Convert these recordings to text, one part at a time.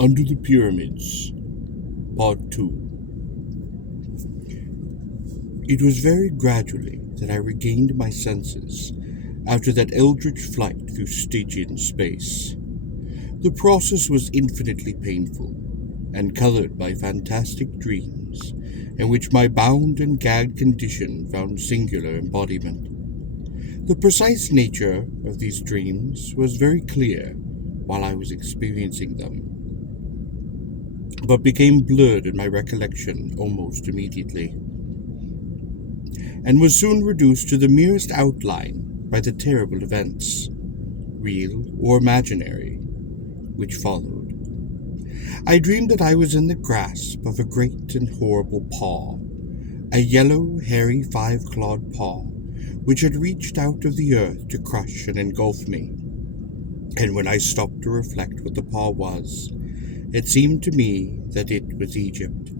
Under the Pyramids, Part 2. It was very gradually that I regained my senses after that eldritch flight through Stygian space. The process was infinitely painful and colored by fantastic dreams in which my bound and gagged condition found singular embodiment. The precise nature of these dreams was very clear while I was experiencing them, but became blurred in my recollection almost immediately, and was soon reduced to the merest outline by the terrible events, real or imaginary, which followed. I dreamed that I was in the grasp of a great and horrible paw, a yellow, hairy, five-clawed paw, which had reached out of the earth to crush and engulf me. And when I stopped to reflect what the paw was, it seemed to me that it was Egypt.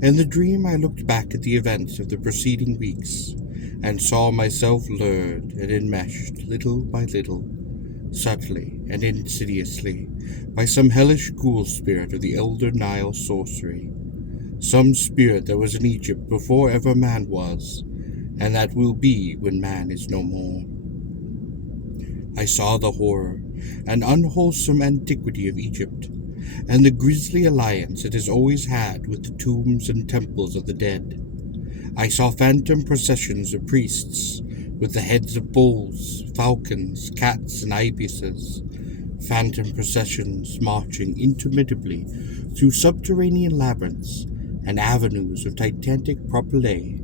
In the dream I looked back at the events of the preceding weeks, and saw myself lured and enmeshed little by little, subtly and insidiously, by some hellish ghoul spirit of the elder Nile sorcery, some spirit that was in Egypt before ever man was, and that will be when man is no more. I saw the horror and unwholesome antiquity of Egypt, and the grisly alliance it has always had with the tombs and temples of the dead. I saw phantom processions of priests, with the heads of bulls, falcons, cats, and ibises, phantom processions marching interminably through subterranean labyrinths and avenues of titanic propylae,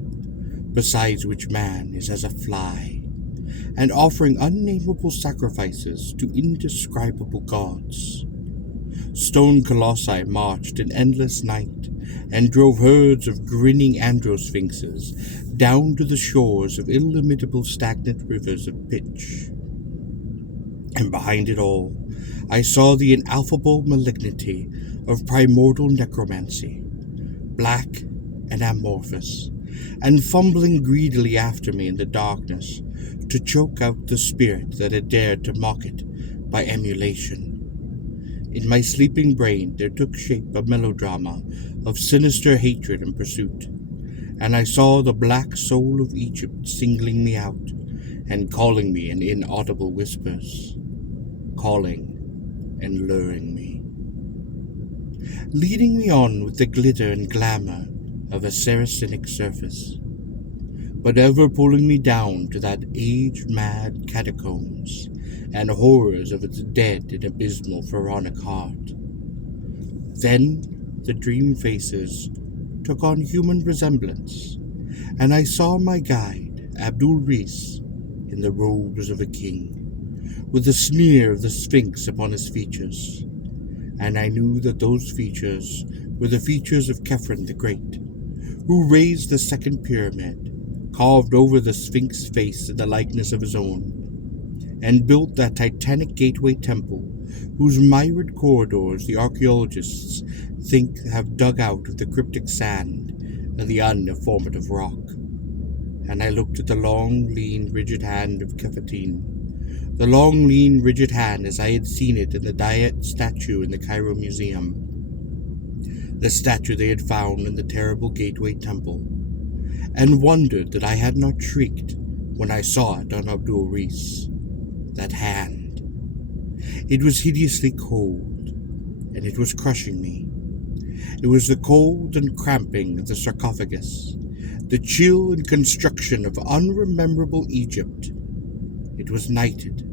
besides which man is as a fly, and offering unnameable sacrifices to indescribable gods. Stone colossi marched in endless night, and drove herds of grinning androsphinxes down to the shores of illimitable stagnant rivers of pitch. And behind it all, I saw the ineffable malignity of primordial necromancy, black and amorphous, and fumbling greedily after me in the darkness to choke out the spirit that had dared to mock it by emulation. In my sleeping brain there took shape a melodrama of sinister hatred and pursuit, and I saw the black soul of Egypt singling me out and calling me in inaudible whispers, calling and luring me, leading me on with the glitter and glamour of a Saracenic surface, but ever pulling me down to that age-mad catacombs and horrors of its dead and abysmal pharaonic heart. Then the dream faces took on human resemblance, and I saw my guide, Abdul Rees, in the robes of a king, with the sneer of the Sphinx upon his features, and I knew that those features were the features of Khephren the Great, who raised the second pyramid, carved over the Sphinx face in the likeness of his own, and built that titanic gateway temple whose myriad corridors the archaeologists think have dug out of the cryptic sand and the uninformative rock. And I looked at the long, lean, rigid hand of Khephren, the long, lean, rigid hand as I had seen it in the Diet statue in the Cairo Museum, the statue they had found in the terrible gateway temple, and wondered that I had not shrieked when I saw it on Abdul Rees. That hand. It was hideously cold, and it was crushing me. It was the cold and cramping of the sarcophagus, the chill and constriction of unrememberable Egypt. It was nighted,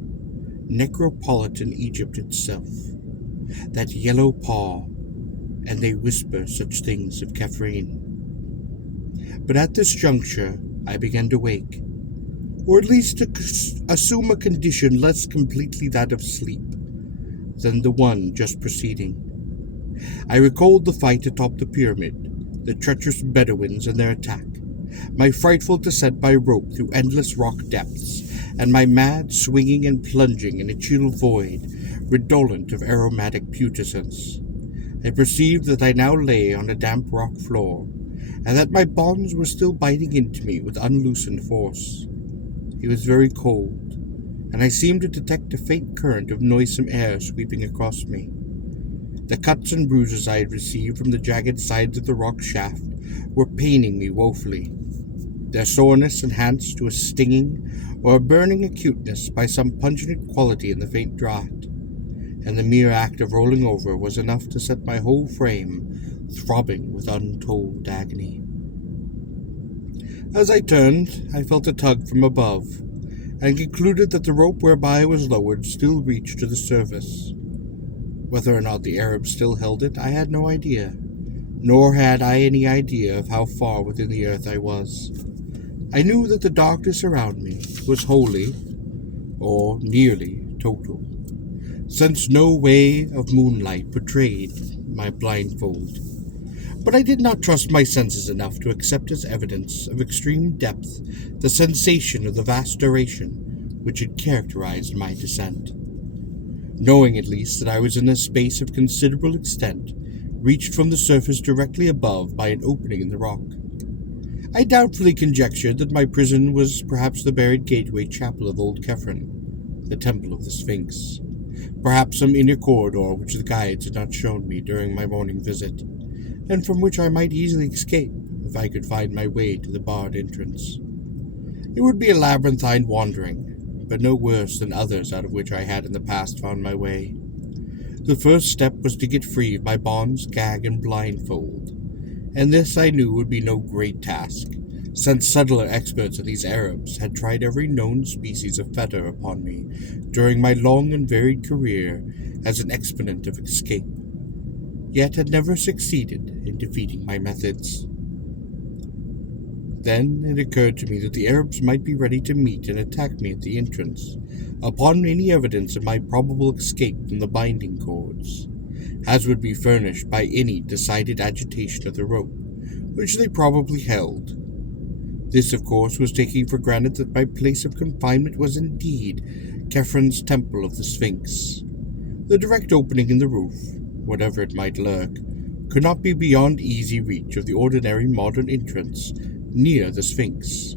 necropolitan Egypt itself, that yellow paw, and they whisper such things of Khephren. But at this juncture I began to wake, or at least to assume a condition less completely that of sleep than the one just preceding. I recalled the fight atop the pyramid, the treacherous Bedouins and their attack, my frightful descent by rope through endless rock depths, and my mad swinging and plunging in a chill void, redolent of aromatic putrescence. I perceived that I now lay on a damp rock floor, and that my bonds were still biting into me with unloosened force. It was very cold, and I seemed to detect a faint current of noisome air sweeping across me. The cuts and bruises I had received from the jagged sides of the rock shaft were paining me woefully, their soreness enhanced to a stinging or a burning acuteness by some pungent quality in the faint draught, and the mere act of rolling over was enough to set my whole frame throbbing with untold agony. As I turned, I felt a tug from above, and concluded that the rope whereby I was lowered still reached to the surface. Whether or not the Arabs still held it, I had no idea, nor had I any idea of how far within the earth I was. I knew that the darkness around me was wholly, or nearly, total, since no ray of moonlight betrayed my blindfold. But I did not trust my senses enough to accept as evidence of extreme depth the sensation of the vast duration which had characterized my descent. Knowing at least that I was in a space of considerable extent, reached from the surface directly above by an opening in the rock, I doubtfully conjectured that my prison was perhaps the buried gateway chapel of old Kefren, the temple of the Sphinx, perhaps some inner corridor which the guides had not shown me during my morning visit, and from which I might easily escape if I could find my way to the barred entrance. It would be a labyrinthine wandering, but no worse than others out of which I had in the past found my way. The first step was to get free of my bonds, gag, and blindfold, and this I knew would be no great task, since subtler experts of these Arabs had tried every known species of fetter upon me during my long and varied career as an exponent of escape, yet had never succeeded in defeating my methods. Then it occurred to me that the Arabs might be ready to meet and attack me at the entrance, upon any evidence of my probable escape from the binding cords, as would be furnished by any decided agitation of the rope, which they probably held. This, of course, was taking for granted that my place of confinement was indeed Kefren's temple of the Sphinx. The direct opening in the roof, whatever it might lurk, could not be beyond easy reach of the ordinary modern entrance near the Sphinx,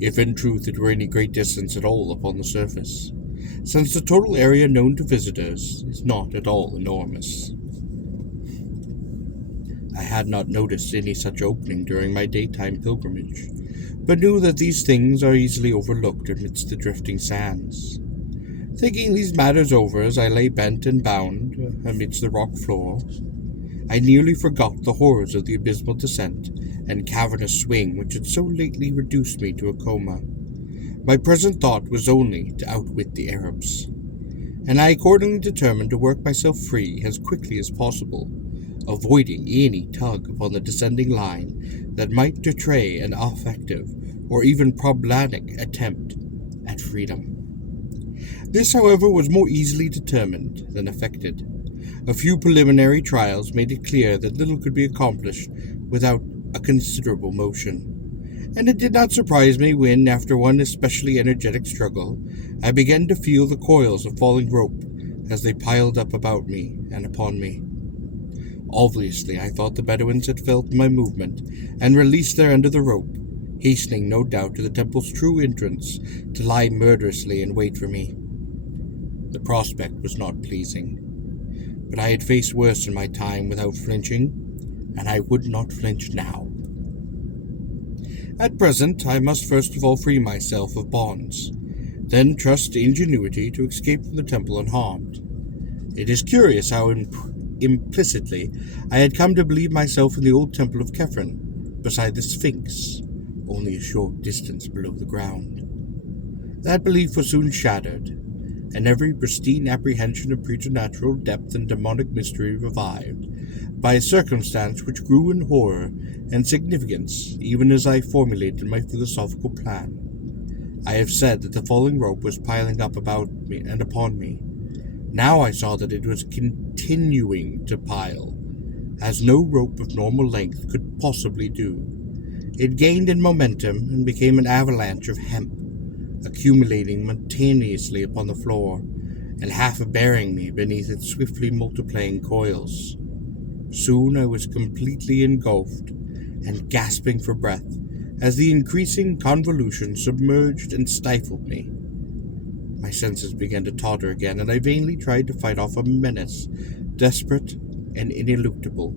if in truth it were any great distance at all upon the surface, since the total area known to visitors is not at all enormous. I had not noticed any such opening during my daytime pilgrimage, but knew that these things are easily overlooked amidst the drifting sands. Thinking these matters over as I lay bent and bound amidst the rock floor, I nearly forgot the horrors of the abysmal descent and cavernous swing which had so lately reduced me to a coma. My present thought was only to outwit the Arabs, and I accordingly determined to work myself free as quickly as possible, avoiding any tug upon the descending line that might betray an effective or even problematic attempt at freedom. This, however, was more easily determined than effected. A few preliminary trials made it clear that little could be accomplished without a considerable motion, and it did not surprise me when, after one especially energetic struggle, I began to feel the coils of falling rope as they piled up about me and upon me. Obviously, I thought the Bedouins had felt my movement and released their end of the rope, hastening no doubt to the temple's true entrance to lie murderously in wait for me. The prospect was not pleasing, but I had faced worse in my time without flinching, and I would not flinch now. At present, I must first of all free myself of bonds, then trust to ingenuity to escape from the temple unharmed. It is curious how implicitly I had come to believe myself in the old temple of Kefren, beside the Sphinx, only a short distance below the ground. That belief was soon shattered, and every pristine apprehension of preternatural depth and demonic mystery revived, by a circumstance which grew in horror and significance even as I formulated my philosophical plan. I have said that the falling rope was piling up about me and upon me. Now I saw that it was continuing to pile, as no rope of normal length could possibly do. It gained in momentum and became an avalanche of hemp, accumulating spontaneously upon the floor, and half burying me beneath its swiftly multiplying coils. Soon I was completely engulfed, and gasping for breath, as the increasing convolution submerged and stifled me. My senses began to totter again, and I vainly tried to fight off a menace, desperate and ineluctable.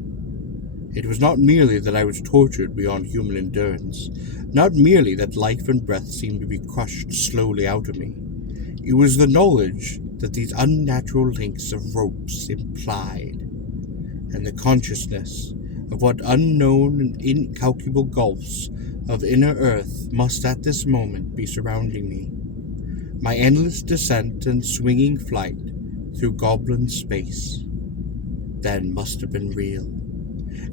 It was not merely that I was tortured beyond human endurance, not merely that life and breath seemed to be crushed slowly out of me. It was the knowledge that these unnatural links of ropes implied, and the consciousness of what unknown and incalculable gulfs of inner earth must at this moment be surrounding me. My endless descent and swinging flight through goblin space then must have been real.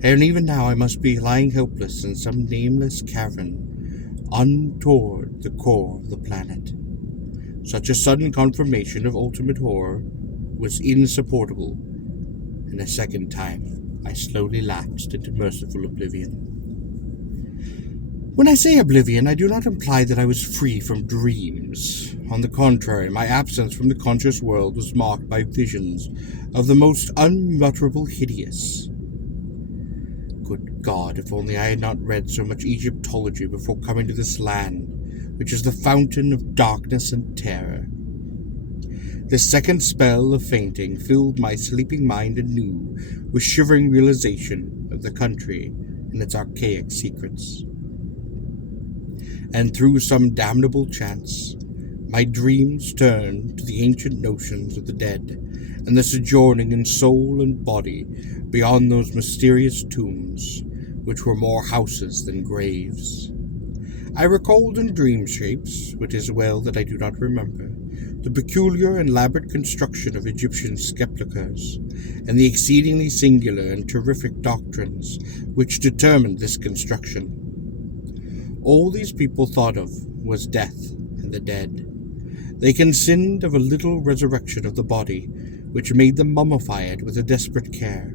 And even now I must be lying helpless in some nameless cavern, untoward the core of the planet. Such a sudden confirmation of ultimate horror was insupportable, and a second time I slowly lapsed into merciful oblivion. When I say oblivion, I do not imply that I was free from dreams. On the contrary, my absence from the conscious world was marked by visions of the most unutterable hideous. Good God, if only I had not read so much Egyptology before coming to this land, which is the fountain of darkness and terror. This second spell of fainting filled my sleeping mind anew with shivering realization of the country and its archaic secrets. And through some damnable chance, my dreams turned to the ancient notions of the dead and the sojourning in soul and body beyond those mysterious tombs, which were more houses than graves. I recalled in dream shapes, which is well that I do not remember, the peculiar and elaborate construction of Egyptian sepulchres, and the exceedingly singular and terrific doctrines which determined this construction. All these people thought of was death and the dead. They considered of a little resurrection of the body, which made them mummify it with a desperate care,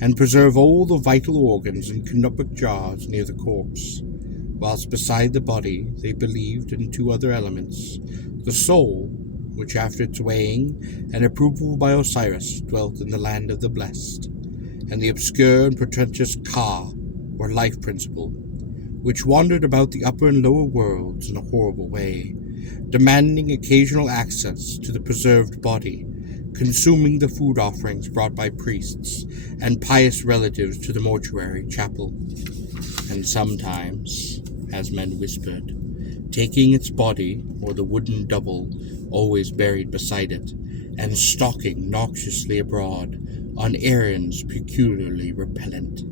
and preserve all the vital organs in canopic jars near the corpse, whilst beside the body they believed in two other elements, the soul, which after its weighing and approval by Osiris dwelt in the land of the blessed, and the obscure and pretentious Ka, or life principle, which wandered about the upper and lower worlds in a horrible way, demanding occasional access to the preserved body, consuming the food offerings brought by priests and pious relatives to the mortuary chapel, and sometimes, as men whispered, taking its body or the wooden double always buried beside it, and stalking noxiously abroad on errands peculiarly repellent.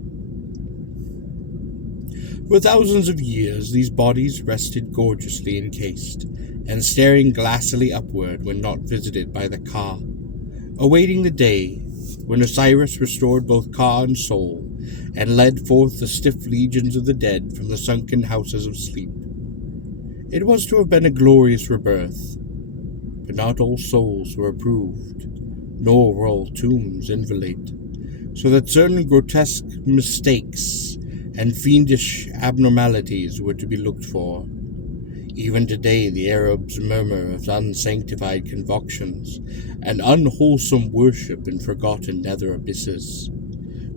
For thousands of years these bodies rested gorgeously encased, and staring glassily upward when not visited by the Ka, awaiting the day when Osiris restored both Ka and soul, and led forth the stiff legions of the dead from the sunken houses of sleep. It was to have been a glorious rebirth, but not all souls were approved, nor were all tombs inviolate, so that certain grotesque mistakes and fiendish abnormalities were to be looked for. Even today the Arabs murmur of unsanctified convoctions and unwholesome worship in forgotten nether abysses,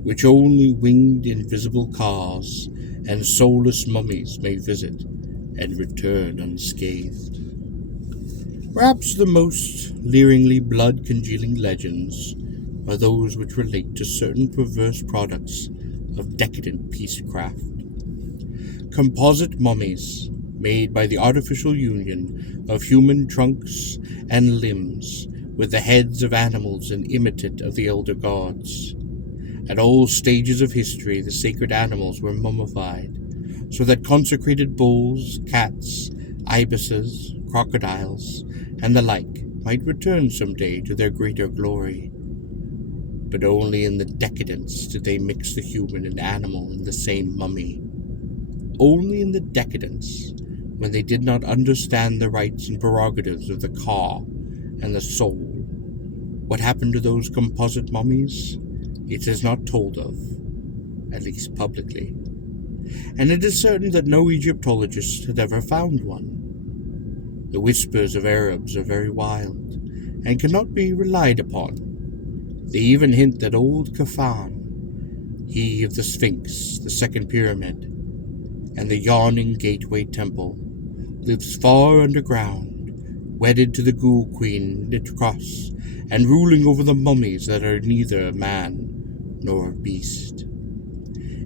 which only winged invisible Kas and soulless mummies may visit and return unscathed. Perhaps the most leeringly blood-congealing legends are those which relate to certain perverse products of decadent piececraft. Composite mummies made by the artificial union of human trunks and limbs with the heads of animals and imitate of the elder gods. At all stages of history the sacred animals were mummified, so that consecrated bulls, cats, ibises, crocodiles, and the like might return some day to their greater glory. But only in the decadence did they mix the human and animal in the same mummy. Only in the decadence, when they did not understand the rights and prerogatives of the Ka and the soul. What happened to those composite mummies? It is not told of, at least publicly. And it is certain that no Egyptologist had ever found one. The whispers of Arabs are very wild, and cannot be relied upon. They even hint that old Kafan, he of the Sphinx, the second pyramid, and the yawning gateway temple, lives far underground, wedded to the ghoul queen knit cross, and ruling over the mummies that are neither man nor of beast.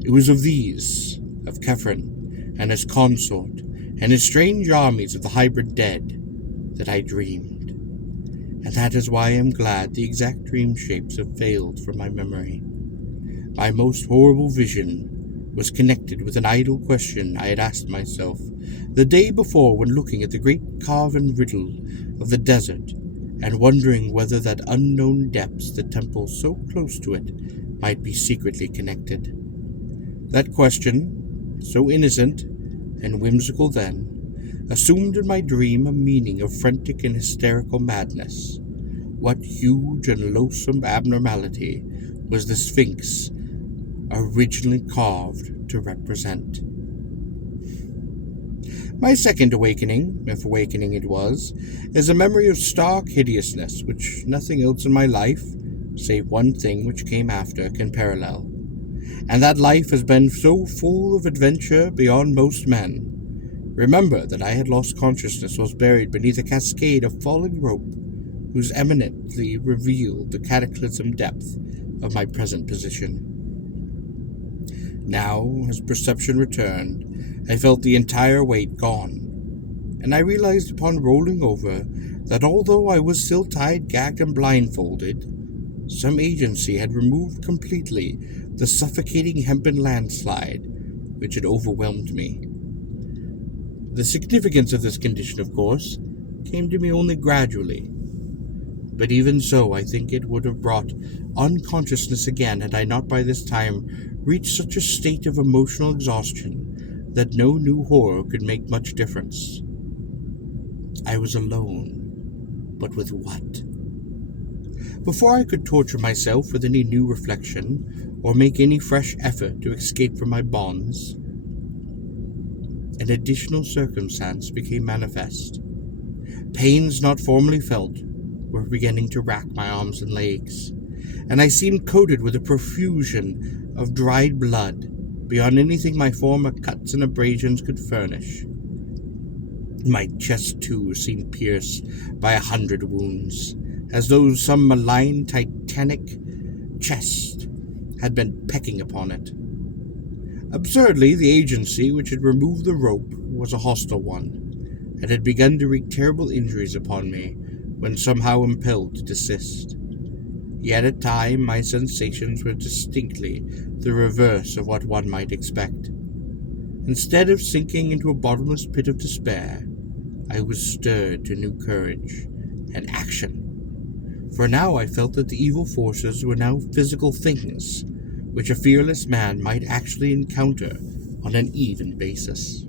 It was of these, of Kefren and his consort, and his strange armies of the hybrid dead, that I dreamed. And that is why I am glad the exact dream shapes have failed from my memory. My most horrible vision was connected with an idle question I had asked myself the day before when looking at the great carven riddle of the desert and wondering whether that unknown depths the temple so close to it might be secretly connected. That question, so innocent and whimsical then, assumed in my dream a meaning of frantic and hysterical madness. What huge and loathsome abnormality was the Sphinx originally carved to represent? My second awakening, if awakening it was, is a memory of stark hideousness which nothing else in my life, save one thing which came after, can parallel. And that life has been so full of adventure beyond most men. Remember that I had lost consciousness whilst buried beneath a cascade of falling rope whose eminently revealed the cataclysm depth of my present position. Now, as perception returned, I felt the entire weight gone, and I realized upon rolling over that although I was still tied, gagged, and blindfolded, some agency had removed completely the suffocating hempen landslide which had overwhelmed me. The significance of this condition, of course, came to me only gradually, but even so I think it would have brought unconsciousness again had I not by this time reached such a state of emotional exhaustion that no new horror could make much difference. I was alone, but with what? Before I could torture myself with any new reflection, or make any fresh effort to escape from my bonds, an additional circumstance became manifest. Pains not formerly felt were beginning to rack my arms and legs, and I seemed coated with a profusion of dried blood beyond anything my former cuts and abrasions could furnish. My chest, too, seemed pierced by 100 wounds, as though some malign titanic chest had been pecking upon it. Absurdly, the agency which had removed the rope was a hostile one, and had begun to wreak terrible injuries upon me when somehow impelled to desist. Yet at times my sensations were distinctly the reverse of what one might expect. Instead of sinking into a bottomless pit of despair, I was stirred to new courage and action. For now I felt that the evil forces were now physical things, which a fearless man might actually encounter on an even basis.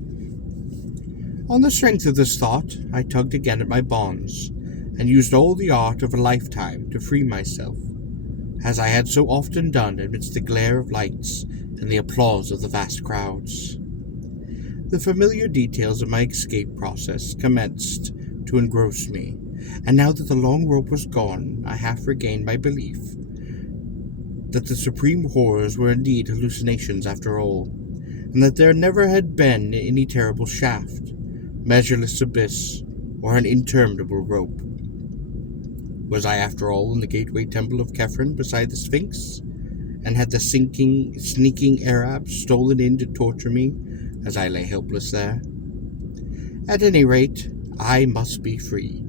On the strength of this thought, I tugged again at my bonds, and used all the art of a lifetime to free myself, as I had so often done amidst the glare of lights and the applause of the vast crowds. The familiar details of my escape process commenced to engross me, and now that the long rope was gone, I half regained my belief that the supreme horrors were indeed hallucinations after all, and that there never had been any terrible shaft, measureless abyss, or an interminable rope. Was I, after all, in the gateway temple of Kefren beside the Sphinx? And had the sneaking Arabs stolen in to torture me as I lay helpless there? At any rate, I must be free.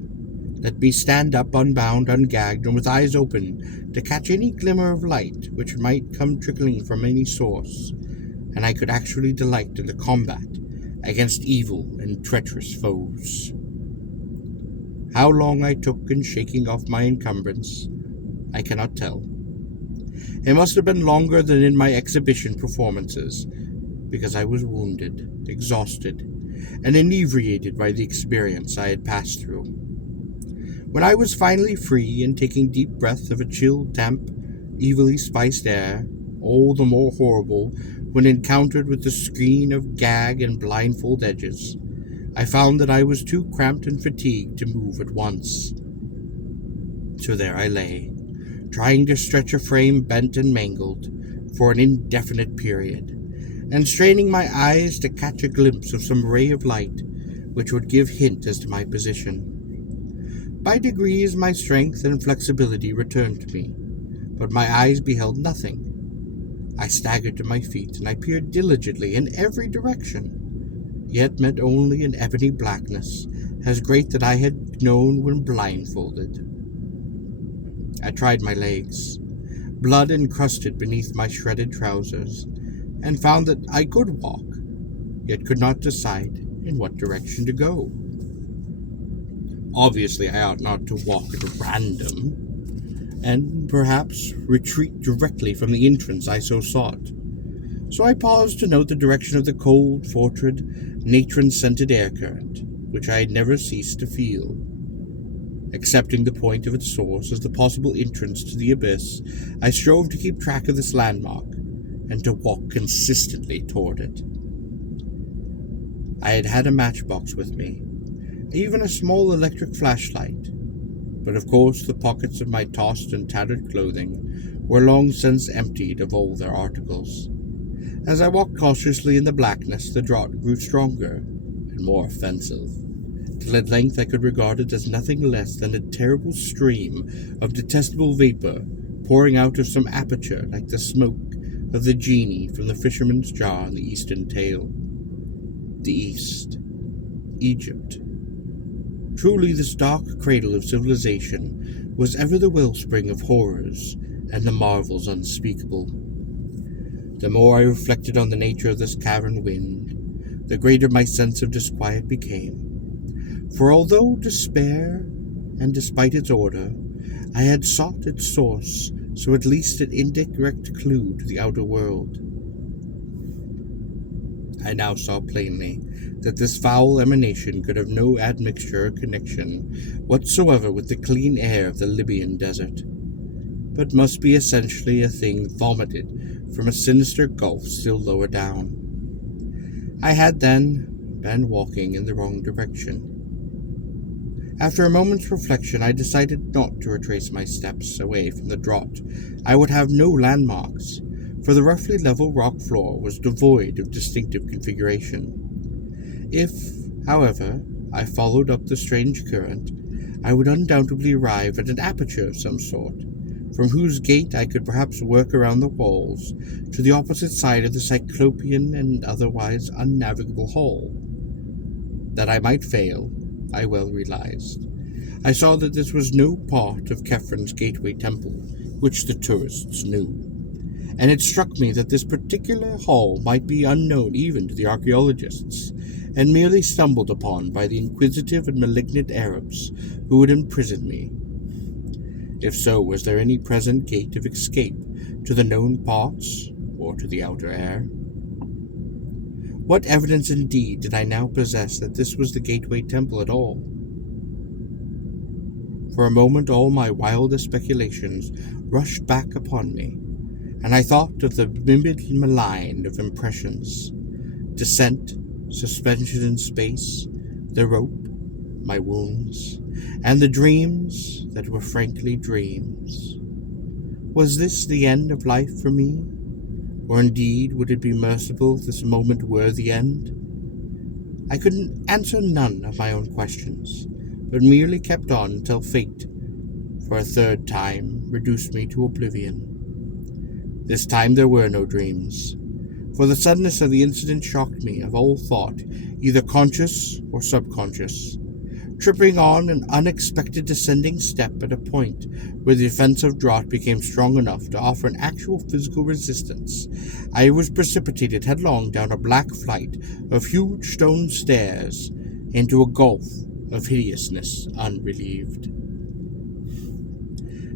Let me stand up, unbound, ungagged, and with eyes open to catch any glimmer of light which might come trickling from any source, and I could actually delight in the combat against evil and treacherous foes. How long I took in shaking off my encumbrance, I cannot tell. It must have been longer than in my exhibition performances, because I was wounded, exhausted, and inebriated by the experience I had passed through. When I was finally free and taking deep breaths of a chill, damp, evilly spiced air, all the more horrible when encountered with the screen of gag and blindfold edges, I found that I was too cramped and fatigued to move at once. So there I lay, trying to stretch a frame bent and mangled for an indefinite period, and straining my eyes to catch a glimpse of some ray of light which would give hint as to my position. By degrees my strength and flexibility returned to me, but my eyes beheld nothing, I staggered to my feet, and I peered diligently in every direction, yet met only an ebony blackness, as great that I had known when blindfolded. I tried my legs, blood encrusted beneath my shredded trousers, and found that I could walk, yet could not decide in what direction to go. Obviously, I ought not to walk at random, and perhaps retreat directly from the entrance I so sought. So I paused to note the direction of the cold, fortid, natron-scented air current, which I had never ceased to feel. Accepting the point of its source as the possible entrance to the abyss, I strove to keep track of this landmark, and to walk consistently toward it. I had had a matchbox with me, even a small electric flashlight, but of course the pockets of my tossed and tattered clothing were long since emptied of all their articles. As I walked cautiously in the blackness, the draught grew stronger and more offensive, till at length I could regard it as nothing less than a terrible stream of detestable vapor pouring out of some aperture like the smoke of the genie from the fisherman's jar in the Eastern tale. The East. Egypt. Truly this dark cradle of civilization was ever the wellspring of horrors and the marvels unspeakable. The more I reflected on the nature of this cavern wind, the greater my sense of disquiet became. For although despair, and despite its order, I had sought its source, so at least an indirect clue to the outer world, I now saw plainly that this foul emanation could have no admixture or connection whatsoever with the clean air of the Libyan desert, but must be essentially a thing vomited from a sinister gulf still lower down. I had then been walking in the wrong direction. After a moment's reflection, I decided not to retrace my steps away from the draught. I would have no landmarks, for the roughly level rock floor was devoid of distinctive configuration. If, however, I followed up the strange current, I would undoubtedly arrive at an aperture of some sort, from whose gate I could perhaps work around the walls to the opposite side of the cyclopean and otherwise unnavigable hall. That I might fail, I well realized. I saw that this was no part of Khephrun's gateway temple, which the tourists knew, and it struck me that this particular hall might be unknown even to the archaeologists, and merely stumbled upon by the inquisitive and malignant Arabs who would imprison me. If so, was there any present gate of escape to the known parts, or to the outer air? What evidence indeed did I now possess that this was the gateway temple at all? For a moment all my wildest speculations rushed back upon me, and I thought of the vivid malign of impressions: descent, suspension in space, the rope, my wounds, and the dreams that were frankly dreams. Was this the end of life for me? Or indeed would it be merciful if this moment were the end? I could answer none of my own questions, but merely kept on until fate, for a third time, reduced me to oblivion. This time there were no dreams, for the suddenness of the incident shocked me of all thought, either conscious or subconscious. Tripping on an unexpected descending step at a point where the offensive draught became strong enough to offer an actual physical resistance, I was precipitated headlong down a black flight of huge stone stairs into a gulf of hideousness unrelieved.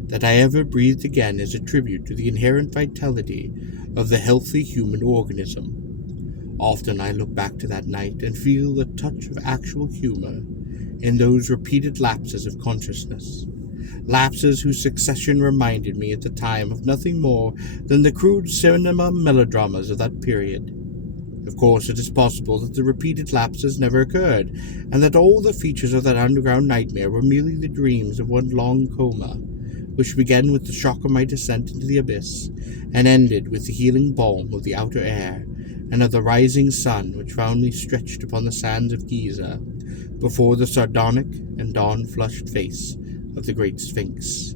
That I ever breathed again is a tribute to the inherent vitality of the healthy human organism. Often I look back to that night and feel a touch of actual humor in those repeated lapses of consciousness, lapses whose succession reminded me at the time of nothing more than the crude cinema melodramas of that period. Of course, it is possible that the repeated lapses never occurred, and that all the features of that underground nightmare were merely the dreams of one long coma, which began with the shock of my descent into the abyss, and ended with the healing balm of the outer air, and of the rising sun which found me stretched upon the sands of Giza, before the sardonic and dawn-flushed face of the great Sphinx.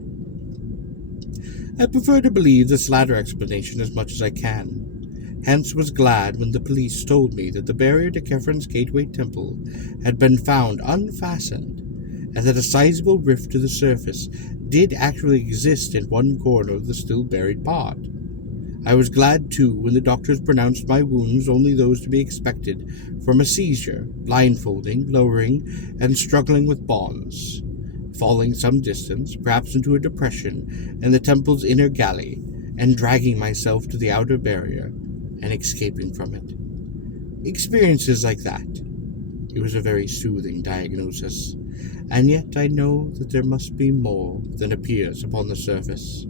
I prefer to believe this latter explanation as much as I can. Hence was glad when the police told me that the barrier to Kefren's Gateway Temple had been found unfastened, and that a sizable rift to the surface did actually exist in one corner of the still buried part. I was glad, too, when the doctors pronounced my wounds only those to be expected from a seizure, blindfolding, lowering, and struggling with bonds, falling some distance, perhaps into a depression in the temple's inner galley, and dragging myself to the outer barrier and escaping from it. Experiences like that. It was a very soothing diagnosis, and yet I know that there must be more than appears upon the surface.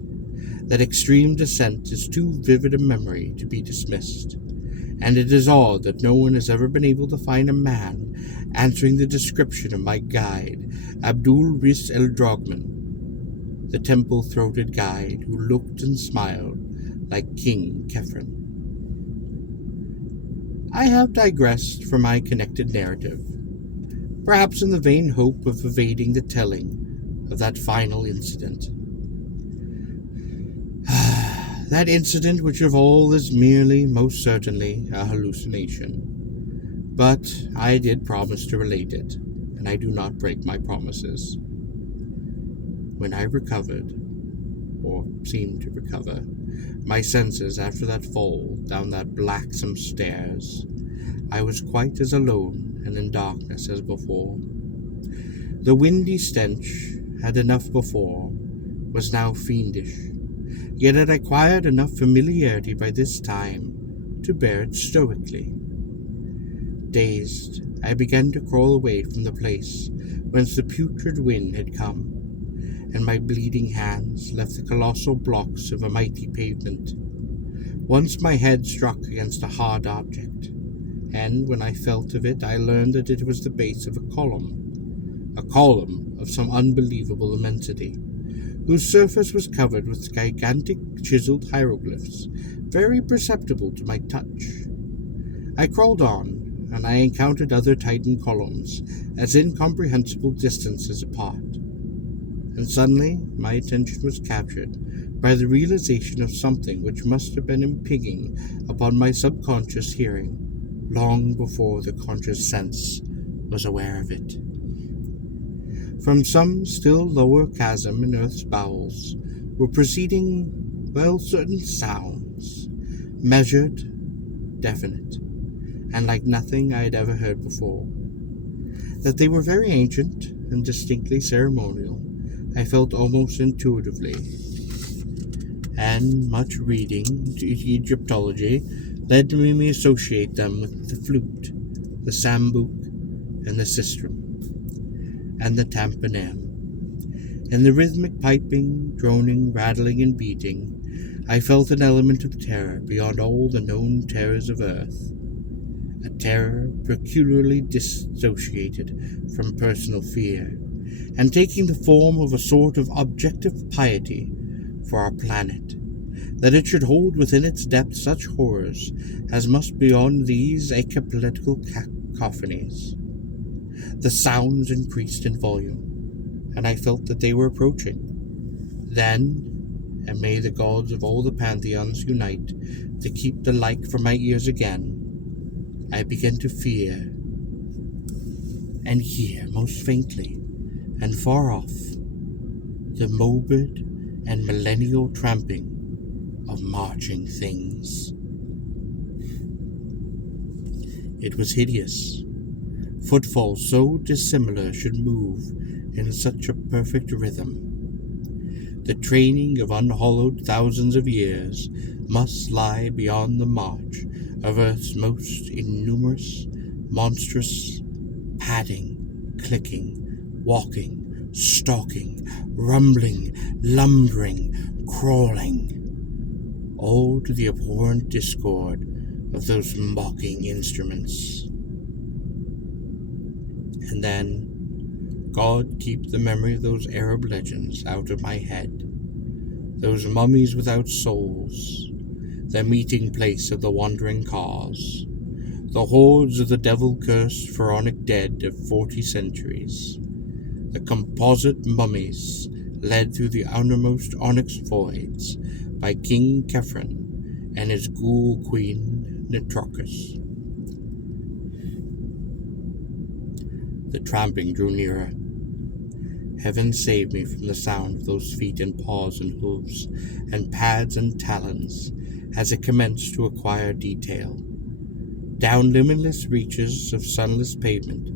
That extreme descent is too vivid a memory to be dismissed, and it is odd that no one has ever been able to find a man answering the description of my guide, Abdul Riz el-Drogman, the temple-throated guide who looked and smiled like King Kefren. I have digressed from my connected narrative, perhaps in the vain hope of evading the telling of that final incident. That incident which of all is merely, most certainly, a hallucination. But I did promise to relate it, and I do not break my promises. When I recovered, or seemed to recover, my senses after that fall down that blacksome stairs, I was quite as alone and in darkness as before. The windy stench had enough before, was now fiendish, yet had acquired enough familiarity by this time to bear it stoically. Dazed, I began to crawl away from the place whence the putrid wind had come, and my bleeding hands left the colossal blocks of a mighty pavement. Once my head struck against a hard object, and when I felt of it, I learned that it was the base of a column of some unbelievable immensity, whose surface was covered with gigantic chiseled hieroglyphs, very perceptible to my touch. I crawled on, and I encountered other Titan columns as incomprehensible distances apart. And suddenly my attention was captured by the realization of something which must have been impinging upon my subconscious hearing long before the conscious sense was aware of it. From some still lower chasm in Earth's bowels were proceeding, certain sounds, measured, definite, and like nothing I had ever heard before. That they were very ancient and distinctly ceremonial, I felt almost intuitively, and much reading into Egyptology led me to associate them with the flute, the sambuk, and the sistrum, and the tampanam. In the rhythmic piping, droning, rattling, and beating, I felt an element of terror beyond all the known terrors of earth, a terror peculiarly dissociated from personal fear, and taking the form of a sort of objective piety for our planet, that it should hold within its depths such horrors as must beyond these apocalyptical cacophonies. The sounds increased in volume, and I felt that they were approaching. Then, and may the gods of all the pantheons unite to keep the like from my ears again, I began to fear and hear most faintly and far off the morbid and millennial tramping of marching things. It was hideous. Footfalls so dissimilar should move in such a perfect rhythm. The training of unhallowed thousands of years must lie beyond the march of Earth's most innumerous, monstrous, padding, clicking, walking, stalking, rumbling, lumbering, crawling, all to the abhorrent discord of those mocking instruments. And then, God keep the memory of those Arab legends out of my head, those mummies without souls, the meeting place of the wandering cause, the hordes of the devil-cursed pharaonic dead of 40 centuries, the composite mummies led through the outermost onyx voids by King Kefren and his ghoul queen Nitrocus. The tramping drew nearer. Heaven save me from the sound of those feet and paws and hooves and pads and talons as it commenced to acquire detail. Down limitless reaches of sunless pavement,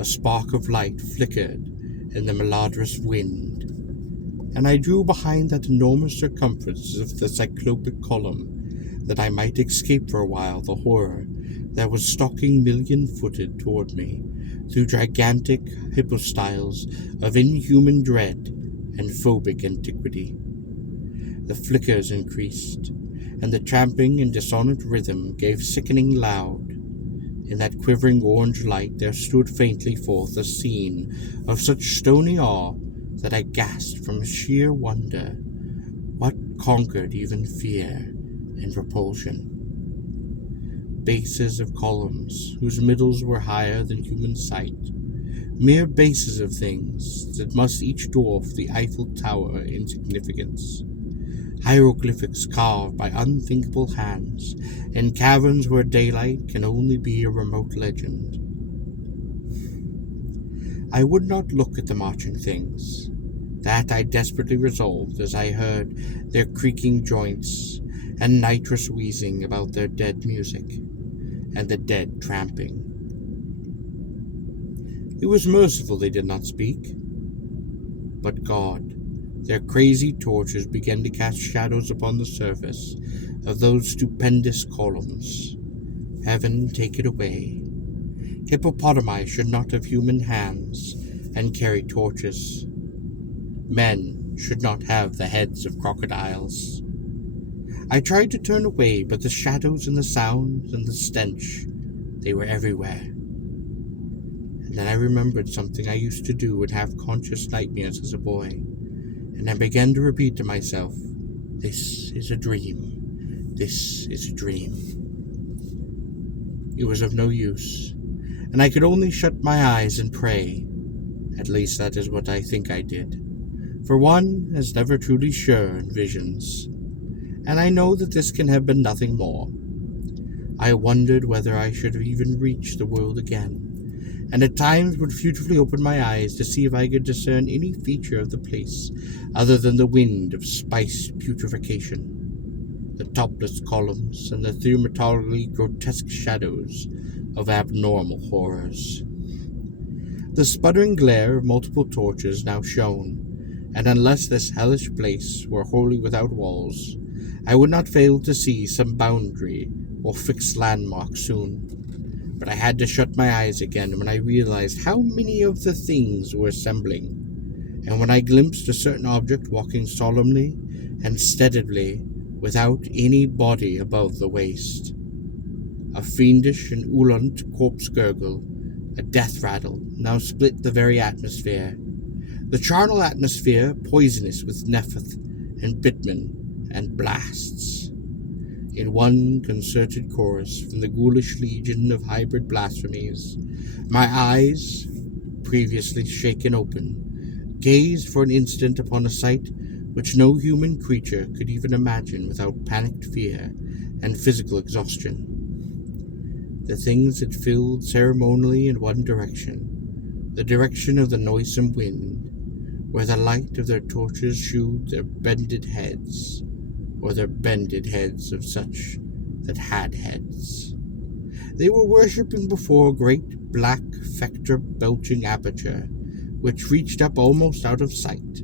a spark of light flickered in the malodorous wind, and I drew behind that enormous circumference of the cyclopic column, that I might escape for a while the horror that was stalking million-footed toward me through gigantic hypostyles of inhuman dread and phobic antiquity. The flickers increased, and the tramping and dissonant rhythm gave sickening loud. In that quivering orange light there stood faintly forth a scene of such stony awe that I gasped from sheer wonder. What conquered even fear and repulsion? Bases of columns whose middles were higher than human sight, mere bases of things that must each dwarf the Eiffel Tower in significance. Hieroglyphics carved by unthinkable hands in caverns where daylight can only be a remote legend. I would not look at the marching things. That I desperately resolved as I heard their creaking joints and nitrous wheezing about their dead music and the dead tramping. It was merciful they did not speak. But God, their crazy torches began to cast shadows upon the surface of those stupendous columns. Heaven take it away. Hippopotami should not have human hands and carry torches. Men should not have the heads of crocodiles. I tried to turn away, but the shadows and the sounds and the stench, they were everywhere. And then I remembered something I used to do in half-conscious nightmares as a boy, and I began to repeat to myself, "This is a dream. This is a dream." It was of no use, and I could only shut my eyes and pray. At least that is what I think I did, for one is never truly sure in visions, and I know that this can have been nothing more. I wondered whether I should even reach the world again, and at times would furtively open my eyes to see if I could discern any feature of the place other than the wind of spiced putrefaction, the topless columns, and the thaumaturgically grotesque shadows of abnormal horrors. The sputtering glare of multiple torches now shone, and unless this hellish place were wholly without walls, I would not fail to see some boundary or fixed landmark soon. But I had to shut my eyes again when I realized how many of the things were assembling, and when I glimpsed a certain object walking solemnly and steadily without any body above the waist. A fiendish and ululent corpse gurgle, a death rattle, now split the very atmosphere. The charnel atmosphere poisonous with nephrith and bitumen and blasts. In one concerted chorus from the ghoulish legion of hybrid blasphemies, my eyes, previously shaken open, gazed for an instant upon a sight which no human creature could even imagine without panicked fear and physical exhaustion. The things had filled ceremonially in one direction, the direction of the noisome wind, where the light of their torches shewed their bended heads, or their bended heads of such that had heads. They were worshipping before a great black spectre-belching aperture, which reached up almost out of sight,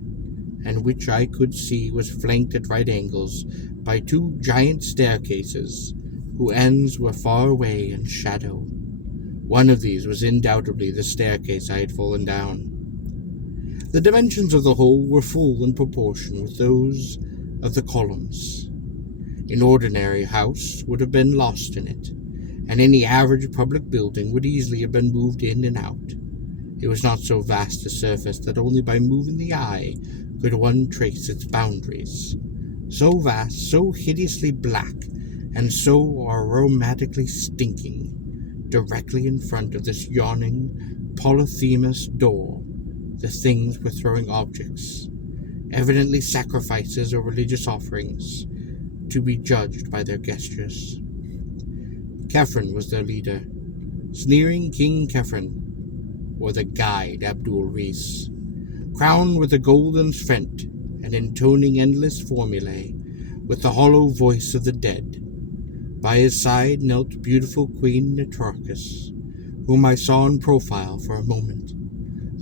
and which I could see was flanked at right angles by two giant staircases, whose ends were far away in shadow. One of these was undoubtedly the staircase I had fallen down. The dimensions of the whole were full in proportion with those of the columns. An ordinary house would have been lost in it, and any average public building would easily have been moved in and out. It was not so vast a surface that only by moving the eye could one trace its boundaries. So vast, so hideously black, and so aromatically stinking, directly in front of this yawning, polyphemus door, the things were throwing objects, evidently sacrifices or religious offerings, to be judged by their gestures. Kefren was their leader, sneering King Kefren, or the guide Abdul Rees, crowned with a golden fent and intoning endless formulae with the hollow voice of the dead. By his side knelt beautiful Queen Netarchus, whom I saw in profile for a moment,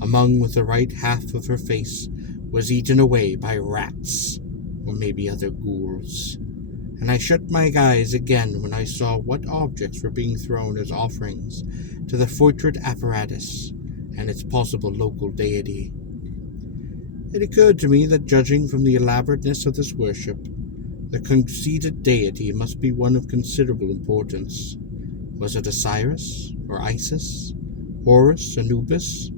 among with the right half of her face was eaten away by rats, or maybe other ghouls, and I shut my eyes again when I saw what objects were being thrown as offerings to the Fortred apparatus and its possible local deity. It occurred to me that, judging from the elaborateness of this worship, the conceited deity must be one of considerable importance. Was it Osiris, or Isis, Horus, Anubis,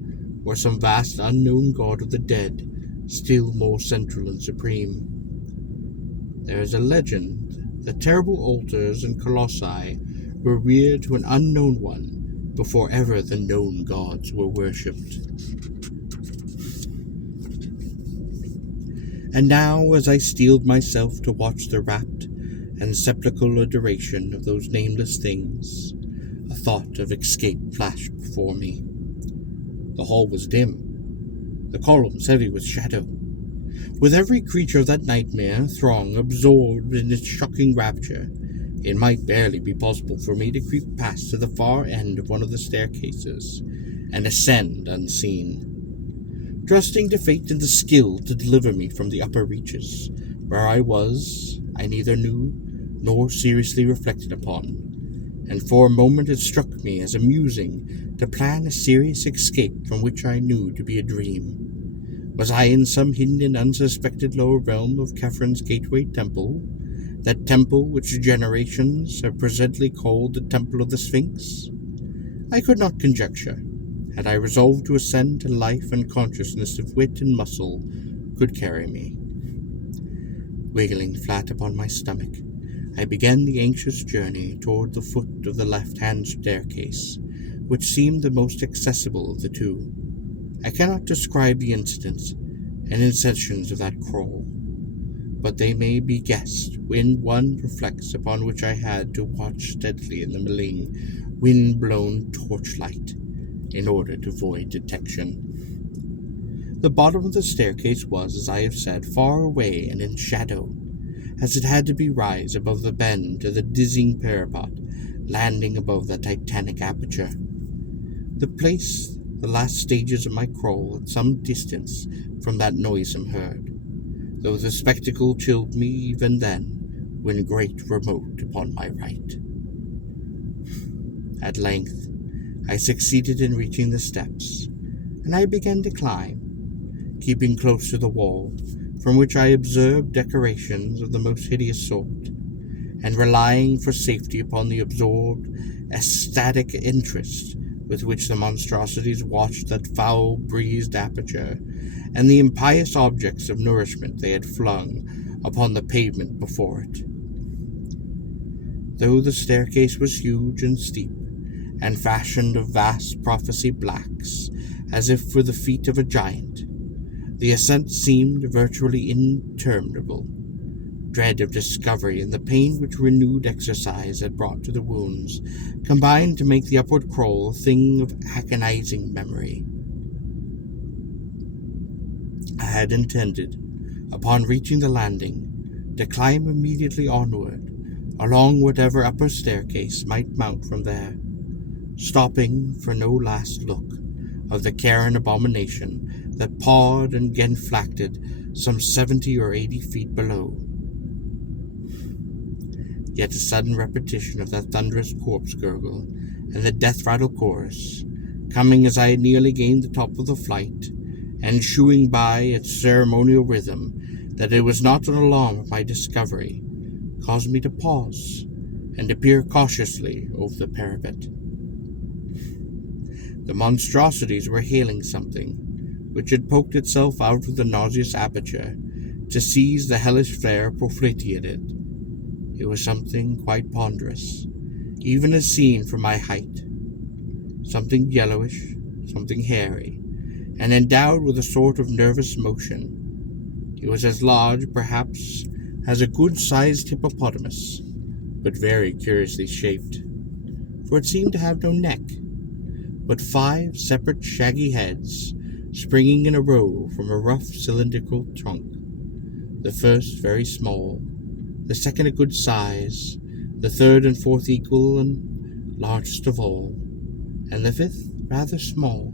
or some vast unknown god of the dead, still more central and supreme? There is a legend that terrible altars and colossi were reared to an unknown one before ever the known gods were worshipped. And now, as I steeled myself to watch the rapt and sepulchral adoration of those nameless things, a thought of escape flashed before me. The hall was dim, the columns heavy with shadow. With every creature of that nightmare throng absorbed in its shocking rapture, it might barely be possible for me to creep past to the far end of one of the staircases and ascend unseen. Trusting to fate and the skill to deliver me from the upper reaches, where I was, I neither knew nor seriously reflected upon, and for a moment it struck me as amusing to plan a serious escape from which I knew to be a dream. Was I in some hidden and unsuspected lower realm of Kefren's gateway temple, that temple which generations have presently called the Temple of the Sphinx? I could not conjecture, had I resolved to ascend to life and consciousness if wit and muscle could carry me. Wiggling flat upon my stomach, I began the anxious journey toward the foot of the left-hand staircase, which seemed the most accessible of the two. I cannot describe the incidents and incensions of that crawl, but they may be guessed when one reflects upon which I had to watch steadily in the malign, wind-blown torchlight in order to avoid detection. The bottom of the staircase was, as I have said, far away and in shadow, as it had to be rise above the bend to the dizzying parapet, landing above the titanic aperture. The place the last stages of my crawl at some distance from that noisome herd, though the spectacle chilled me even then, when great remote upon my right. At length, I succeeded in reaching the steps, and I began to climb, keeping close to the wall, from which I observed decorations of the most hideous sort, and relying for safety upon the absorbed, ecstatic interest with which the monstrosities watched that foul-breezed aperture, and the impious objects of nourishment they had flung upon the pavement before it. Though the staircase was huge and steep, and fashioned of vast prophecy blacks, as if for the feet of a giant, the ascent seemed virtually interminable. Dread of discovery and the pain which renewed exercise had brought to the wounds combined to make the upward crawl a thing of agonizing memory. I had intended, upon reaching the landing, to climb immediately onward, along whatever upper staircase might mount from there, stopping for no last look of the carrion abomination that pawed and genuflected some 70 or 80 feet below. Yet a sudden repetition of that thunderous corpse gurgle and the death rattle chorus, coming as I had nearly gained the top of the flight, and shewing by its ceremonial rhythm that it was not an alarm of my discovery, caused me to pause and to peer cautiously over the parapet. The monstrosities were hailing something, which had poked itself out of the nauseous aperture to seize the hellish flare profligated. It was something quite ponderous, even as seen from my height, something yellowish, something hairy, and endowed with a sort of nervous motion. He was as large, perhaps, as a good-sized hippopotamus, but very curiously shaped, for it seemed to have no neck, but 5 separate shaggy heads springing in a row from a rough cylindrical trunk. The first very small, the second a good size, the third and fourth equal and largest of all, and the fifth rather small,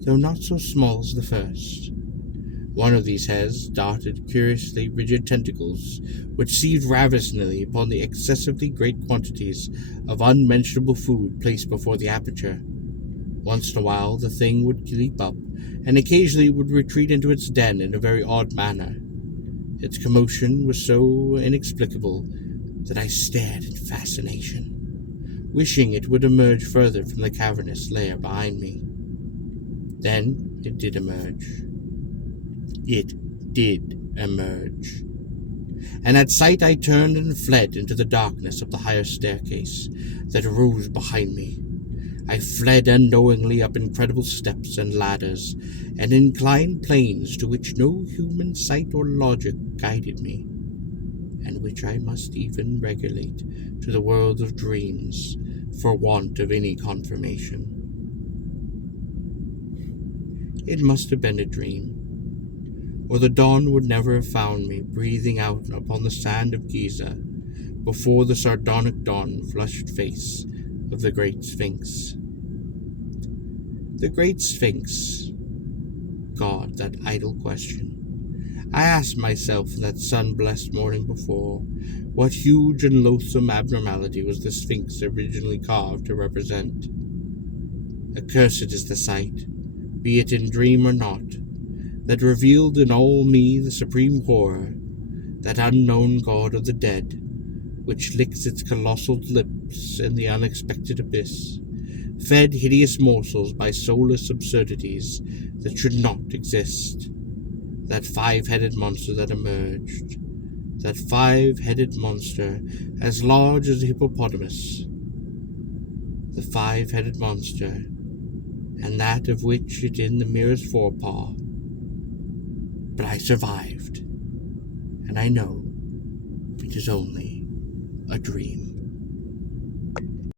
though not so small as the first. One of these heads darted curiously rigid tentacles, which seized ravenously upon the excessively great quantities of unmentionable food placed before the aperture. Once in a while the thing would leap up, and occasionally it would retreat into its den in a very odd manner. Its commotion was so inexplicable that I stared in fascination, wishing it would emerge further from the cavernous lair behind me. Then it did emerge. It did emerge. And at sight I turned and fled into the darkness of the higher staircase that rose behind me. I fled unknowingly up incredible steps and ladders, and inclined planes to which no human sight or logic guided me, and which I must even regulate to the world of dreams for want of any confirmation. It must have been a dream, or the dawn would never have found me breathing out upon the sand of Giza before the sardonic dawn-flushed face of the Great Sphinx. The Great Sphinx. God, that idle question. I asked myself that sun-blessed morning before, what huge and loathsome abnormality was the Sphinx originally carved to represent? Accursed is the sight, be it in dream or not, that revealed in all me the supreme horror, that unknown god of the dead, which licks its colossal lips in the unexpected abyss, fed hideous morsels by soulless absurdities that should not exist. That 5-headed monster that emerged, that 5-headed monster as large as a hippopotamus, the 5-headed monster, and that of which it in the merest forepaw. But I survived, and I know it is only a dream.